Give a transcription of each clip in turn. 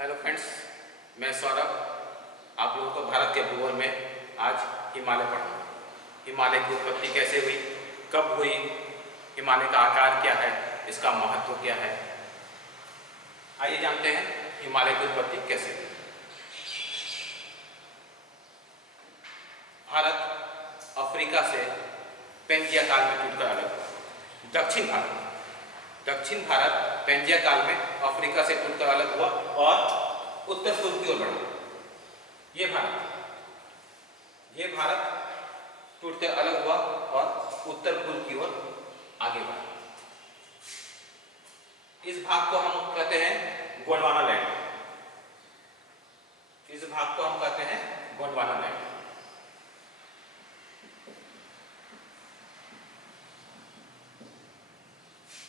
Hello friends, मैं सौरभ आप लोगों को भारत के भूगोल में आज हिमालय पढ़ाऊंगा। हिमालय की उत्पत्ति कैसे हुई, कब हुई, हिमालय का आकार क्या है, इसका महत्व क्या है। आइए जानते हैं हिमालय की उत्पत्ति कैसे हुई। भारत अफ्रीका से पेंजिया काल में टूटकर अलग हुआ। दक्षिण भारत पेंजिया काल में अफ्रीका से टूटकर अलग हुआ और उत्तर पूर्व की ओर बढ़ा। ये भारत टूटकर अलग हुआ और उत्तर पूर्व की ओर आगे बढ़ा। इस भाग को हम कहते हैं गोंडवाना लैंड।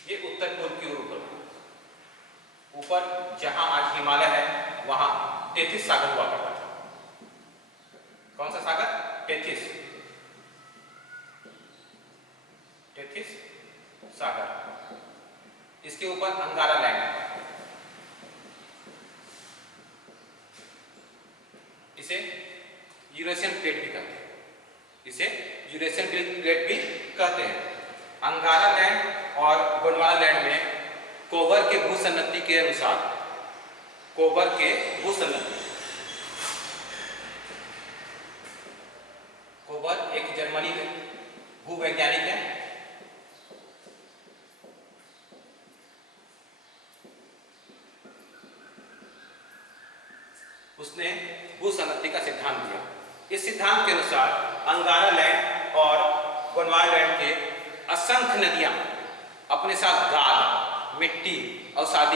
ये उत्तर पूर्व की ओर ऊपर जहां आज हिमालय है वहां टेथिस सागर हुआ करता था। कौन सा सागर? टेथिस सागर। इसके ऊपर अंगारा लैंड, इसे यूरेशियन प्लेट भी कहते हैं। अंगारा लैंड और गोंडवाना लैंड में कोबर के भूसन्नति के अनुसार कोबर एक जर्मनी भूवैज्ञानिक है। उसने भूसन्नति का सिद्धांत दिया। इस सिद्धांत के अनुसार अंगारा लैंड और गोंडवाना लैंड के असंख्य नदियां अपने साथ गाद, मिट्टी, अवसाद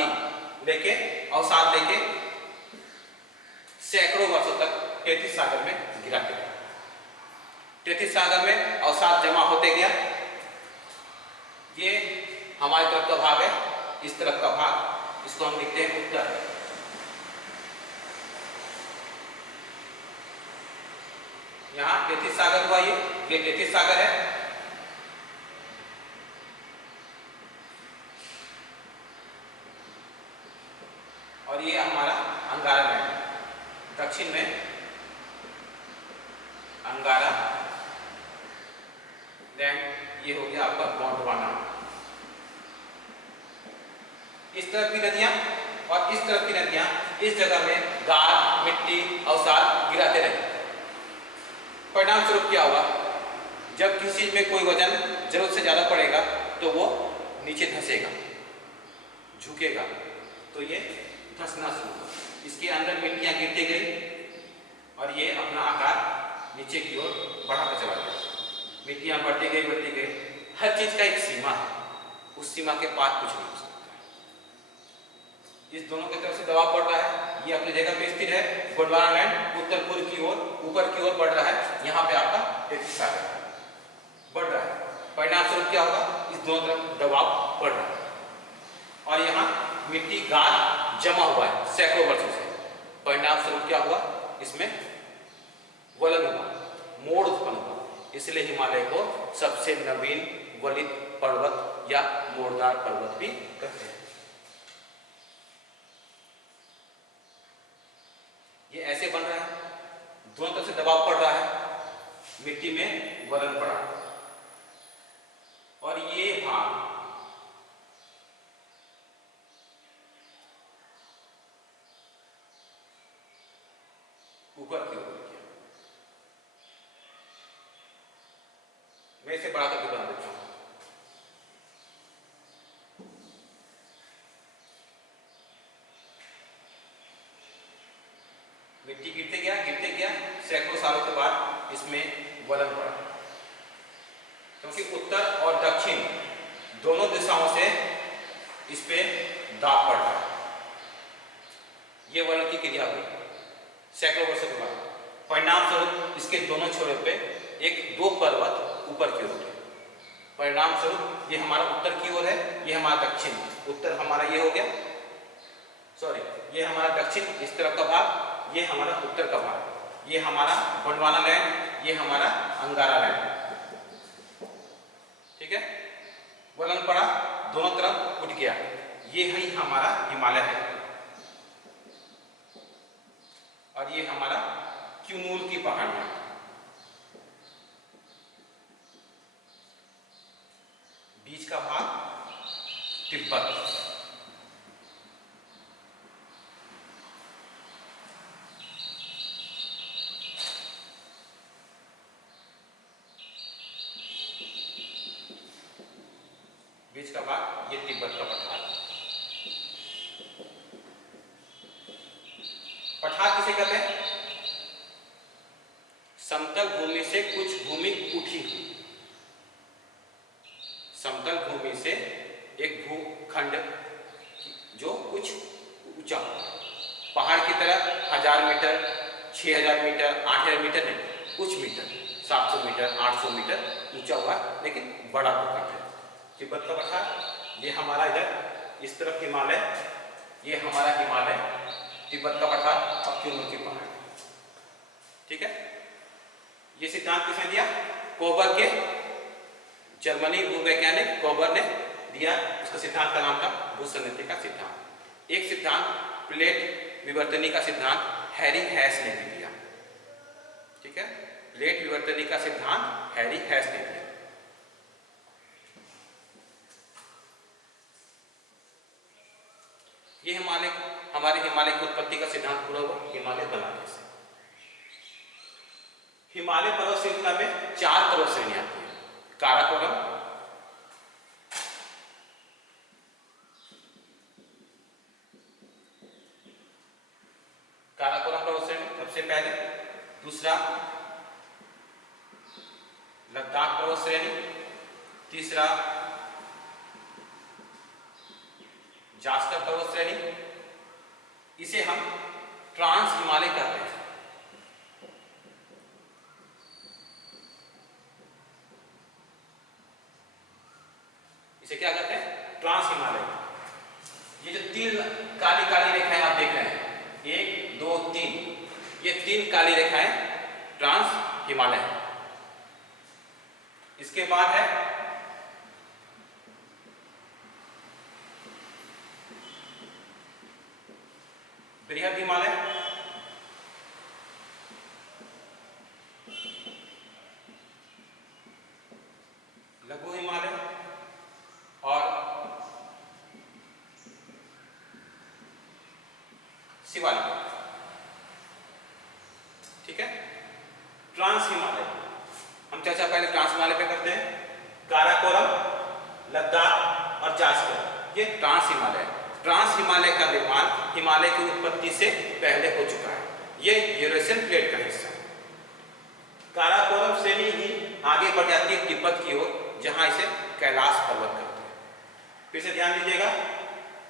लेके सैकड़ों वर्षों तक टेथिस सागर में गिराते गए। टेथिस सागर में अवसाद जमा होते गया। ये हमारी तरफ का भाग है, इस तरफ का भाग, इसको हम लिखते हैं उत्तर। यहां टेथिस सागर हुआ, ये टेथिस सागर है। और ये हमारा अंगारा लैंड। दक्षिण में अंगारा लैंड, ये हो गया आपका गोंडवाना। इस तरफ की नदियां और इस तरफ की नदियां इस जगह में गाद, मिट्टी, अवसाद गिराते रहे। परिणाम स्वरूप क्या होगा? जब किसी चीज में कोई वजन जरूरत से ज्यादा पड़ेगा तो वो नीचे धंसेगा, झुकेगा, तो ये धंसना शुरू हुआ। इसके अंदर मिट्टियां गिरती गई और ये अपना आकार नीचे की ओर बढ़ाता चला गया। मिट्टियां बढ़ती गई। हर चीज का एक सीमा है, उस सीमा के पार कुछ नहीं हो सकता। इस दोनों की तरफ से दबाव पड़ रहा है। ये अपनी जगह पे स्थिर है। गोंडवाना लैंड उत्तर पूर्व की ओर, ऊपर की ओर बढ़ रहा है। यहाँ पे आपका टेथिस सागर बढ़ रहा है। परिणाम स्वरूप क्या होगा? इस दोनों तरफ दबाव बढ़ रहा है और यहाँ मिट्टी, गाद जमा हुआ है सैकड़ों वर्षों से। परिणाम स्वरूप क्या हुआ? इसमें वलन हुआ, मोड़ उत्पन्न हुआ। इसलिए हिमालय को सबसे नवीन वलित पर्वत या मोड़दार पर्वत भी कहते हैं। ये ऐसे बन रहा है, दोनों तरफ से दबाव पड़ रहा है, मिट्टी में वलन पड़ा और ये भाग ऊपर की ओर किया। मैं इसे बड़ा करके बना देता हूं। मिट्टी गिरते गया, सैकड़ों सालों के बाद इसमें वलन पड़ा, क्योंकि उत्तर और दक्षिण दोनों दिशाओं से इस पे दाब पड़ रहा है। ये वलन की क्रिया हुई सैकड़ों वर्षों के बाद। परिणाम स्वरूप इसके दोनों छोरों पे दो पर्वत ऊपर की ओर है। परिणाम स्वरूप ये हमारा उत्तर की ओर है, ये हमारा दक्षिण। उत्तर हमारा ये हो गया, ये हमारा दक्षिण, इस तरफ का भाग, ये हमारा उत्तर का भाग। ये हमारा गोंडवाना लैंड, ये हमारा अंगारा लैंड। ठीक है, वलन पड़ा, दोनों तरफ उठ गया। ये ही हमारा हिमालय है। और ये हमारा क्यूनूल की पहाड़ियां, बीच का भाग तिब्बत। बीच का भाग ये तिब्बत का पठार। पठार किसे कहते हैं? समतल भूमि से कुछ भूमि उठी हुई, समतल भूमि से एक भूखंड जो कुछ ऊंचा, पहाड़ की तरह 1000 मीटर, 6000 मीटर, 8000 मीटर नहीं, कुछ मीटर, 700 मीटर, 800 मीटर ऊंचा हुआ, लेकिन बड़ा भूखंड है तिब्बत का पठार। ये हमारा इधर इस तरफ हिमालय, ये हमारा हिमालय, तिब्बत का पठार और क्यूनूल की पहाड़। ठीक है, ये सिद्धांत किसने दिया? कोबर के, जर्मनी भूवैज्ञानिक कोबर ने दिया। उसका सिद्धांत का नाम था भूसंगति का सिद्धांत। एक सिद्धांत प्लेट विवर्तनी का सिद्धांत हैरी हैस ने भी दिया। ठीक है, प्लेट विवर्तनी का सिद्धांत हैरी हैस ने दिया। ये हिमालय, हमारे हिमालय की उत्पत्ति का सिद्धांत पूरा हुआ हिमालय बनाने से। हिमालय पर्वत श्रृंखला में 4 पर्वत श्रेणियां आती है। काराकोरम, काराकोरम पर्वत श्रेणी सबसे पहले। दूसरा लद्दाख पर्वत श्रेणी। तीसरा जास्कर पर्वत श्रेणी। इसे हम ट्रांस हिमालय कहते हैं। इसे क्या कहते हैं? ट्रांस हिमालय। ये जो 3 काली काली रेखाएं आप देख रहे हैं, 1 2 3, ये 3 काली रेखाएं ट्रांस हिमालय है। इसके बाद है बृहद हिमालय, लघु हिमालय और शिवालिक। ठीक है, ट्रांस हिमालय हम चर्चा पहले ट्रांस हिमालय पे करते हैं। काराकोरम, लद्दाख और जास्कर, ये ट्रांस हिमालय है। ट्रांस हिमालय का निर्माण हिमालय की उत्पत्ति से पहले हो चुका है। ये यूरेशियन प्लेट का हिस्सा है। काराकोरम श्रेणी ही आगे बढ़ जाती है तिब्बत की ओर, जहां इसे कैलाश पर्वत कहते हैं। फिर से ध्यान दीजिएगा,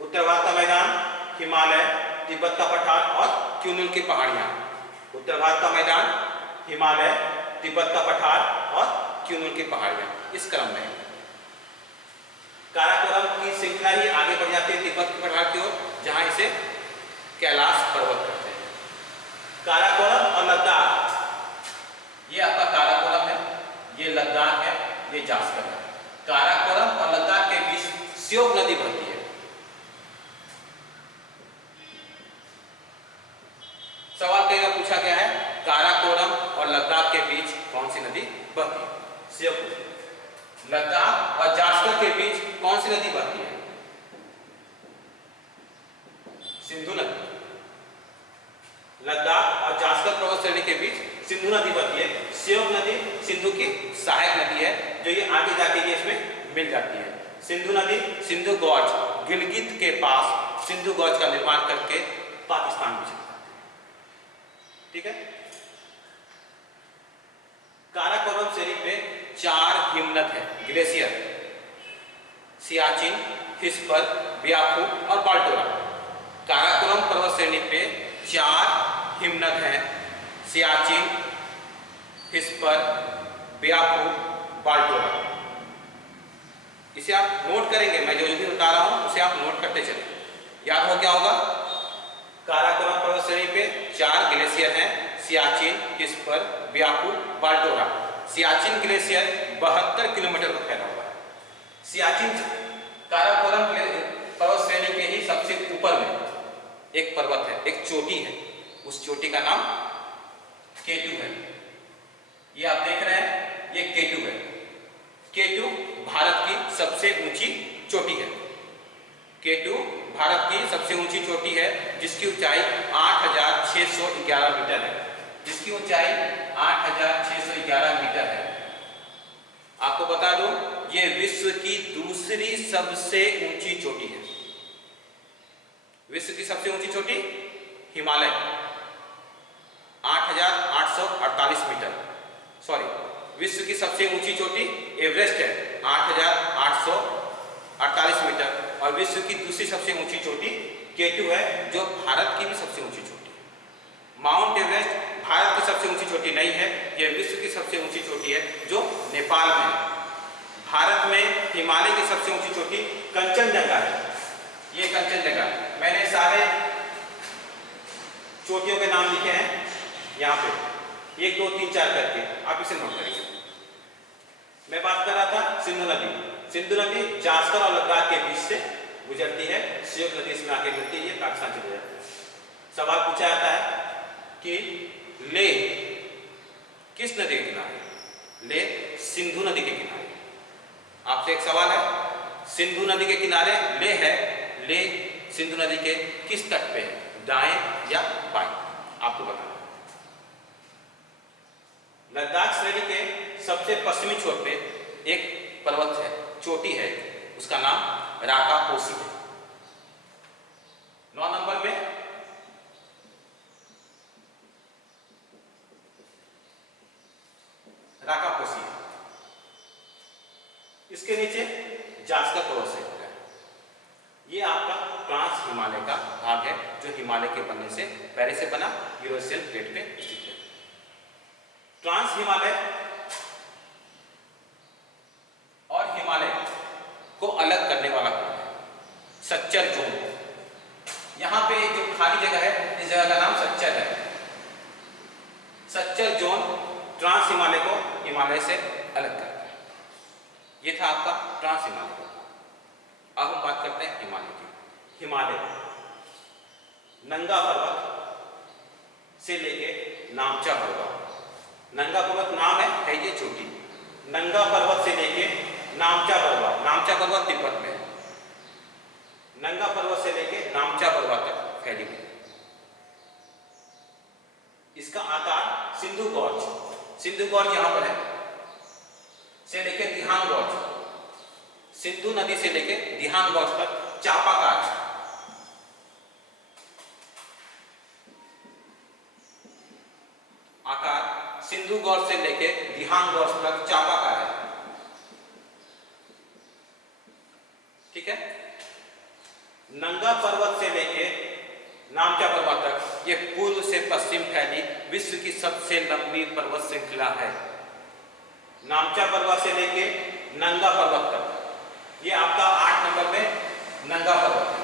उत्तर भारत का मैदान, हिमालय, तिब्बत का पठार और क्यूनूल की पहाड़ियां। उत्तर भारत का मैदान, हिमालय, तिब्बत का पठार और क्यूनूल की पहाड़ियां, इस क्रम में। काराकोरम की श्रृंखला ही आगे बढ़ जाती है तिब्बत के पठार की ओर, जहां इसे कैलाश पर्वत कहते हैं। काराकोरम और लद्दाख, ये आपका काराकोरम है, ये लद्दाख है, ये जास्कर है। काराकोरम और लद्दाख के बीच श्योक नदी बहती है। सवाल कई बार पूछा गया है, काराकोरम और लद्दाख के बीच कौन सी नदी बहती है? श्योक नदी। लद्दाख और जास्कर के बीच कौन सी नदी बहती है? सिंधु नदी। लद्दाख और जास्कर पर्वत श्रेणी के बीच सिंधु नदी बहती है। श्योक नदी सिंधु की सहायक नदी है, जो ये आगे जाके ये इसमें मिल जाती है। सिंधु नदी सिंधु गॉर्ज, गिलगित के पास सिंधु गॉर्ज का निर्माण करके पाकिस्तान में चलता है। ठीक है, काराकोरम श्रेणी पे 4 हिमनद है, ग्लेशियर, सियाचिन, हिस्पर, ब्याकू और बाल्टोरा। काराकोरम पर्वत श्रेणी पे 4 हिमनद हैं, सियाचिन, हिस्पर, ब्याकू, बाल्टोरा। इसे आप नोट करेंगे, मैं जो भी बता रहा हूं उसे आप नोट करते चलें। याद हो क्या होगा? काराकोरम पर्वत श्रेणी पे 4 ग्लेशियर हैं, सियाचिन, हिस्पर, ब्याकू, बाल्टोरा। सियाचिन ग्लेशियर 72 किलोमीटर पर फैला हुआ है। सियाचिन काराकोरम पर्वत श्रेणी के ही सबसे ऊपर में एक पर्वत है, एक चोटी है, उस चोटी का नाम K2 है। ये आप देख रहे हैं, ये K2 है। K2 भारत की सबसे ऊंची चोटी है। K2 भारत की सबसे ऊंची चोटी है, जिसकी ऊंचाई 8,611 मीटर है। जिसकी ऊंचाई 8,611 मीटर है। आपको बता दूं, ये विश्व की दूसरी सबसे ऊंची चोटी है। विश्व की सबसे ऊंची चोटी हिमालय 8,848 मीटर, सॉरी, विश्व की सबसे ऊंची चोटी एवरेस्ट है 8,848 मीटर, और विश्व की दूसरी सबसे ऊंची चोटी K2 है, जो भारत की भी सबसे ऊंची चोटी है। माउंट एवरेस्ट भारत की सबसे ऊंची चोटी नहीं है, यह विश्व की सबसे ऊंची चोटी है, जो नेपाल में है। भारत में हिमालय की सबसे ऊंची चोटी कंचनजंगा है। ये कंचनजंगा, मैंने सारे चोटियों के नाम लिखे हैं यहाँ पे, 1 2 3 4 करके, आप इसे नोट करिए। मैं बात कर रहा था सिंधु नदी। सिंधु नदी जास्कर और लद्दाख के बीच से गुजरती है, सियोक नदी इसमें आके मिलती है, पाकिस्तान चली जाती है। सवाल पूछा जाता है कि लेह किस नदी के किनारे? लेह सिंधु नदी के किनारे। आपसे एक सवाल है, सिंधु नदी के किनारे लेह है, लेह सिंधु नदी के किस तट पे है, दाएं या बाएं? आपको बताना। लद्दाख श्रेणी के सबसे पश्चिमी छोर पे एक पर्वत है, चोटी है, उसका नाम राकापोसी है। 9 नंबर में राकापोसी है। इसके नीचे जास्कर पर्वत है। ये आपका ट्रांस हिमालय का भाग है, जो हिमालय के बनने से पहले से बना यूरेशियन प्लेट पे स्थित है। ट्रांस हिमालय और हिमालय को अलग करने वाला कौन है? सच्चर जोन। यहां पे जो खाली जगह है, इस जगह का नाम सच्चर है। सच्चर जोन ट्रांस हिमालय को हिमालय से अलग करता है। ये था आपका ट्रांस हिमालय। अब हम बात करते हैं हिमालय की। हिमालय नंगा पर्वत से लेके नामचा पर्वत। नंगा पर्वत नाम है ये चोटी। नंगा पर्वत से लेके नामचा पर्वत, नामचा पर्वत तिब्बत में है। नंगा पर्वत से लेके नामचा पर्वत तक फैली हुई। इसका आकार सिंधु गॉर्ज, सिंधु गॉर्ज यहां पर है, से लेके दिहांग गॉर्ज, सिंधु नदी से लेके दिहांग गॉर्ज तक चापाकार है। आकार सिंधु गॉर्ज से लेके दिहांग गॉर्ज तक चापाकार है। ठीक है। नंगा पर्वत से लेके नामचा पर्वत तक ये पूर्व से पश्चिम फैली विश्व की सबसे लंबी पर्वत श्रृंखला है। नामचा पर्वत से लेके नंगा पर्वत तक, ये आपका 8 नंबर में नंगा पर्वत है।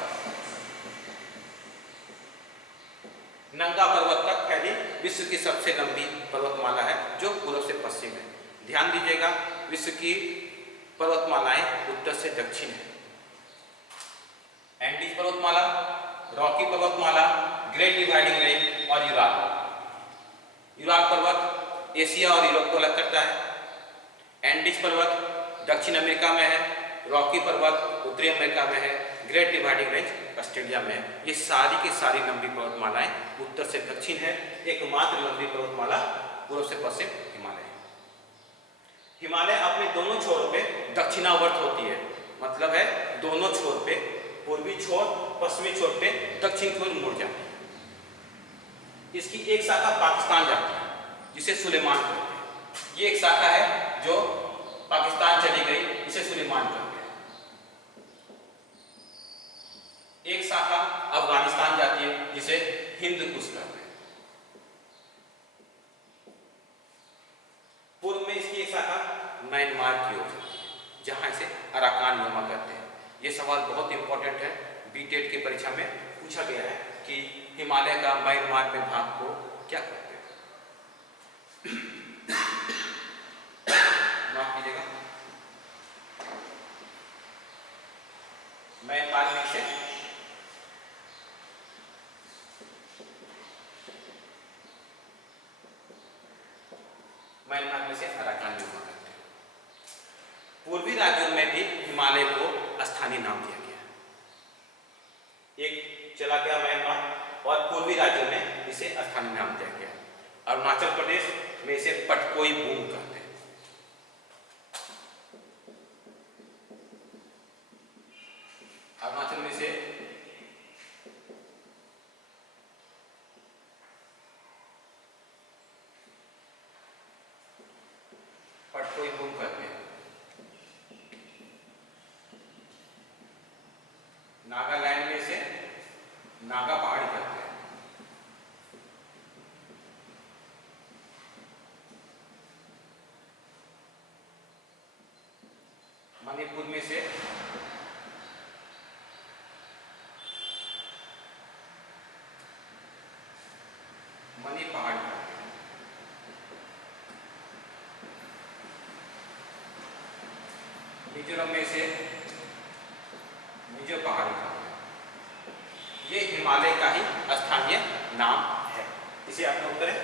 नंगा पर्वत तक फैली विश्व की सबसे लंबी पर्वतमाला है, जो पूर्व से पश्चिम है। ध्यान दीजिएगा, विश्व की पर्वतमालाएं उत्तर से दक्षिण है। एंडीज पर्वतमाला, रॉकी पर्वतमाला, ग्रेट डिवाइडिंग रेंज और यूराल। यूराल पर्वत एशिया और यूरोप को अलग करता है। एंडीज पर्वत दक्षिण अमेरिका में है, रॉकी पर्वत उत्तरी अमेरिका में है, ग्रेट डिवाइडिंग रेंज ऑस्ट्रेलिया में है। ये सारी की सारी लंबी पर्वतमालाएं उत्तर से दक्षिण है। एकमात्र लंबी पर्वतमाला पूर्व से पश्चिम हिमालय है। हिमालय अपने दोनों छोरों पे दक्षिणावर्त होती है, मतलब है दोनों छोर पे, पूर्वी छोर पश्चिमी छोर पे दक्षिण की ओर मुड़ जाती है। इसकी एक शाखा पाकिस्तान जाती है, जिसे सुलेमान कहते हैं। ये एक शाखा है जो पाकिस्तान चली गई, इसे सुलेमान कहते हैं। एक शाखा अफगानिस्तान जाती है, जिसे हिंद कुश कहते हैं। पूर्व में इसकी एक शाखा म्यांमार की ओर जाती है, जहां इसे अराकान योमा कहते हैं। ये सवाल बहुत इंपॉर्टेंट है, बीटेट की परीक्षा में पूछा गया है कि हिमालय का म्यांमार में भाग को क्या कहते हैं। माफ कीजिएगा, म्यांमार में से चला गया म्यांमार और पूर्वी राज्यों में इसे स्थानीय नाम दिया गया। अरुणाचल प्रदेश में इसे पटकोई बूम कहते हैं। अरुणाचल में इसे पटकोई बूम कहते हैं। नागालैंड में इसे नागा पहाड़ी कहते हैं। मणिपुर में इसे मणि पहाड़ी कहते हैं। मिजोरम में इसे मिजो पहाड़ी कहते हैं। ये हिमालय का ही स्थानीय नाम है। इसे आप नोट करें।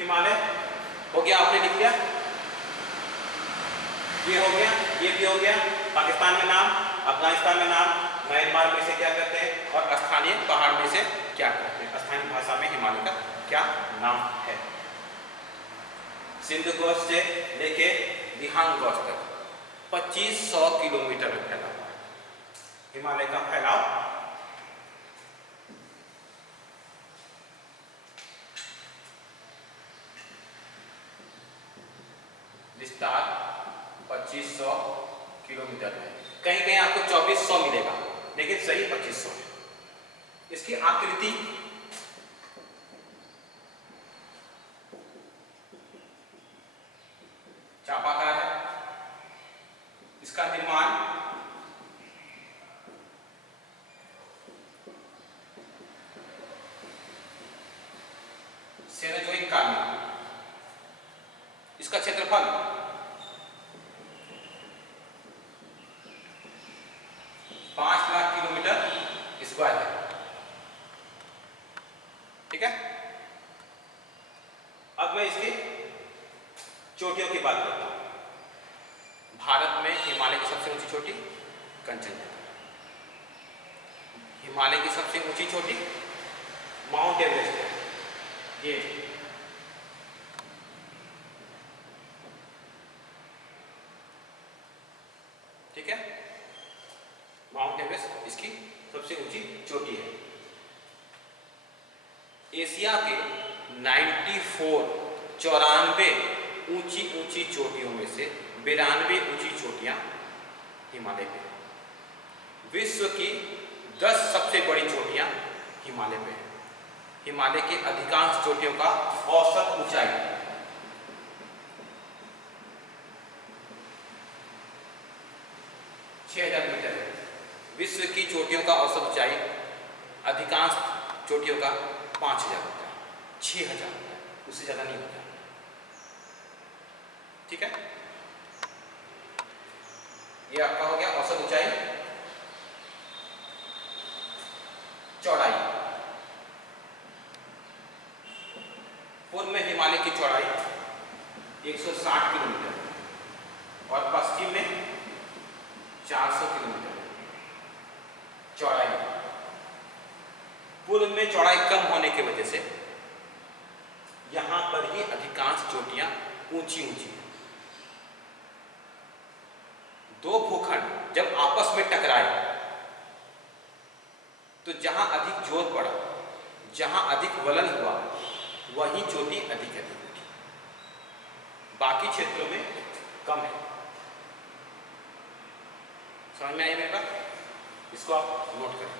हिमालय हो गया, आपने लिख लिया। ये हो गया, ये भी हो गया। पाकिस्तान में नाम, अफगानिस्तान में नाम, म्यांमार में इसे क्या कहते हैं और स्थानीय पहाड़ में इसे क्या कहते हैं। स्थानीय भाषा में हिमालय का क्या नाम है। सिंधु घोष से लेके दिहांग घोष तक 2500 किलोमीटर में फैला हुआ है हिमालय का फैलाव। विस्तार 2500 किलोमीटर है। कहीं कहीं आपको 2400 मिलेगा, लेकिन सही 2500 है। इसकी आकृति चापाकार है। इसका निर्माण सेनोजोइक काल में। इसका क्षेत्रफल 5 लाख किलोमीटर स्क्वायर है। ठीक है। अब मैं इसकी चोटियों की बात करता हूं। भारत में हिमालय की सबसे ऊंची चोटी कंचनजंगा। हिमालय की सबसे ऊंची चोटी माउंट एवरेस्ट है। ये ठीक है, माउंट एवरेस्ट इसकी सबसे ऊंची चोटी है। एशिया के 94 ऊंची ऊंची चोटियों में से 92 ऊंची चोटियां हिमालय पे हैं। विश्व की 10 सबसे बड़ी चोटियां हिमालय पे हैं। हिमालय के अधिकांश चोटियों का औसत ऊंचाई 6000 मीटर है। विश्व की चोटियों का औसत ऊंचाई अधिकांश चोटियों का 5000 होता है, 6000 होता है, उससे ज्यादा नहीं होता। ठीक है, ये आपका हो गया औसत ऊंचाई। चौड़ाई, पूर्व में हिमालय की चौड़ाई 160 किलोमीटर और पश्चिम में 400 किलोमीटर चौड़ाई। पूर्व में चौड़ाई कम होने की वजह से यहां पर ही अधिकांश चोटियां ऊंची ऊंची हैं। दो भूखंड जब आपस में टकराए तो जहां अधिक जोर पड़ा, जहां अधिक वलन हुआ, वहीं चोटी अधिक उठी। बाकी क्षेत्रों में कम है। समझ में आई मेरे बात? इसको आप नोट करें।